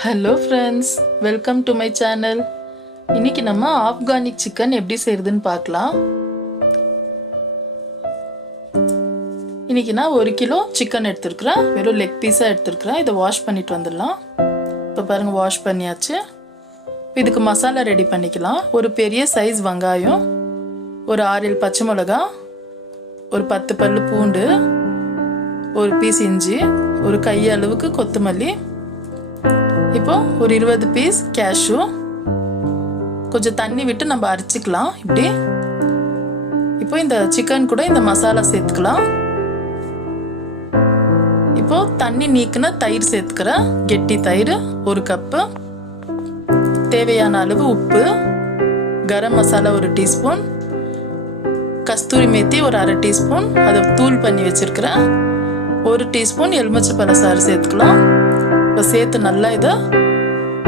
Hello friends, welcome to my channel. இன்னைக்கு நம்ம ஆப்கானிக் chicken எப்படி செய்யறதுன்னு பார்க்கலாம். இன்னைக்கு நான் 1 கிலோ சிக்கன் எடுத்துக்கிறேன். வெறும் லெக் பீஸா எடுத்துக்கிறேன். இதை வாஷ் பண்ணிட்டு வந்துடலாம். இப்போ பாருங்க வாஷ் பண்ணியாச்சு. இதுக்கு மசாலா ரெடி பண்ணிக்கலாம். ஒரு பெரிய சைஸ் வெங்காயம், ஒரு 6 பச்சை மிளகாய், ஒரு 10 பல்லு பூண்டு, ஒரு பீஸ் இஞ்சி, ஒரு கை அளவுக்கு கொத்தமல்லி, இப்போ ஒரு 20 பீஸ் கேஷ்யூ, கொஞ்சம் தண்ணி விட்டு நம்ம அரைச்சிக்கலாம். இப்படி இப்போ இந்த சிக்கன் கூட இந்த மசாலா சேர்த்துக்கலாம். இப்போ தண்ணி நீக்கின தயிர் சேர்த்துக்கிறேன். கெட்டி தயிர் 1 கப்பு, தேவையான அளவு உப்பு, கரம் மசாலா 1 டீஸ்பூன், கஸ்தூரி மேத்தி ஒரு 1/2 டீஸ்பூன், அதை தூள் பண்ணி வச்சிருக்கிறேன். 1 டீஸ்பூன் எலுமிச்சை சாறு சேர்த்துக்கலாம். இப்போ சேர்த்து நல்லா இதை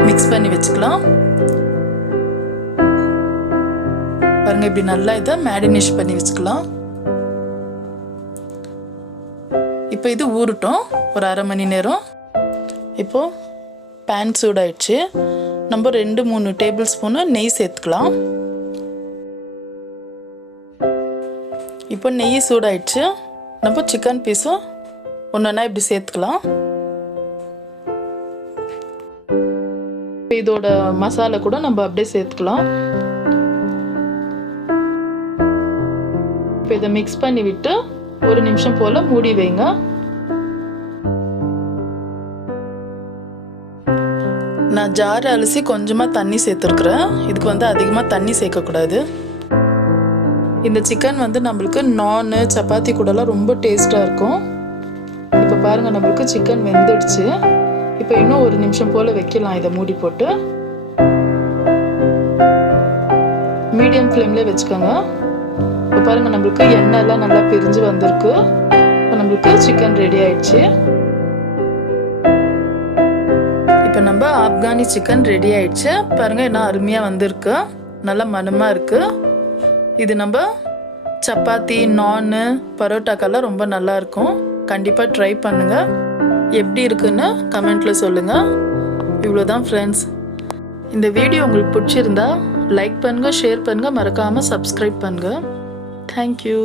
மிக்ஸ் பண்ணி வச்சுக்கலாம். பாருங்க இப்படி நல்லா இதை மேரினேஷன் பண்ணி வச்சுக்கலாம். இப்போ இது ஊறட்டும் ஒரு 1/2 மணி நேரம். இப்போ பேன் சூடாயிடுச்சு. நம்ம 2-3 டேபிள் ஸ்பூனு நெய் சேர்த்துக்கலாம். இப்போ நெய் சூடாயிடுச்சு. நம்ம சிக்கன் பீஸும் ஒன்றா இப்படி சேர்த்துக்கலாம். இதோட மசாலா கூட நம்ம அப்படியே சேர்த்துக்கலாம். இப்போ இதை மிக்ஸ் பண்ணி விட்டு 1 நிமிஷம் போல மூடி வைங்க. நான் ஜார் அலசி கொஞ்சமாக தண்ணி சேர்த்துருக்குறேன். இதுக்கு அதிகமாக தண்ணி சேர்க்கக்கூடாது. இந்த சிக்கன் நம்மளுக்கு நானு சப்பாத்தி கூடலாம் ரொம்ப டேஸ்ட்டாக இருக்கும். இப்போ பாருங்கள் நம்மளுக்கு சிக்கன் வெந்துடுச்சு. இப்போ இன்னும் 1 நிமிஷம் போல் வைக்கலாம். இதை மூடி போட்டு மீடியம் ஃப்ளேம்லேயே வச்சுக்கோங்க. இப்போ பாருங்கள் நம்மளுக்கு எண்ணெய்லாம் நல்லா பிரிஞ்சு வந்திருக்கு. இப்போ நம்மளுக்கு சிக்கன் ரெடி ஆயிடுச்சு. இப்போ நம்ம ஆப்கானி சிக்கன் ரெடி ஆயிடுச்சு. பாருங்கள் என்ன அருமையாக வந்திருக்கு. நல்லா மணமாக இருக்குது. இது நம்ம சப்பாத்தி, நானு, பரோட்டாக்கெல்லாம் ரொம்ப நல்லா இருக்கும். கண்டிப்பாக ட்ரை பண்ணுங்கள். எப்படி இருக்குன்னு கமெண்ட்டில் சொல்லுங்கள். இவ்வளோதான் ஃப்ரெண்ட்ஸ். இந்த வீடியோ உங்களுக்கு பிடிச்சிருந்தா லைக் பண்ணுங்கள், ஷேர் பண்ணுங்கள், மறக்காமல் சப்ஸ்கிரைப் பண்ணுங்கள். தேங்க்யூ.